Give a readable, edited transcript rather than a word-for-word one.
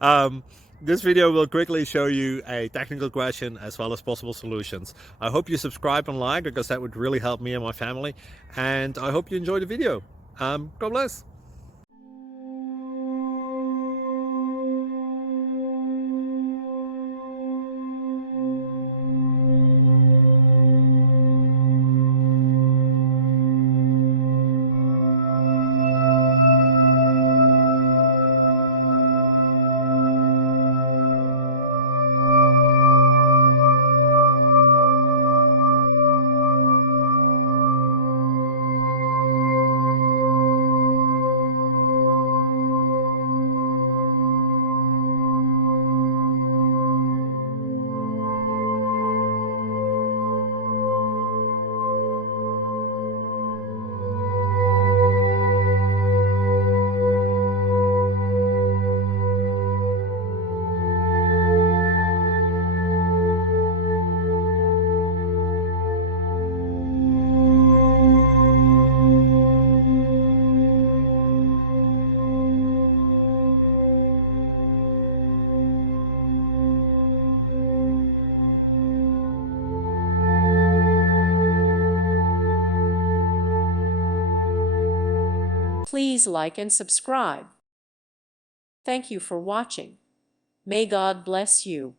um, this video will quickly show you a technical question as well as possible solutions. I hope you subscribe and like because that would really help me and my family. And I hope you enjoy the video. God bless. Please like and subscribe. Thank you for watching. May God bless you.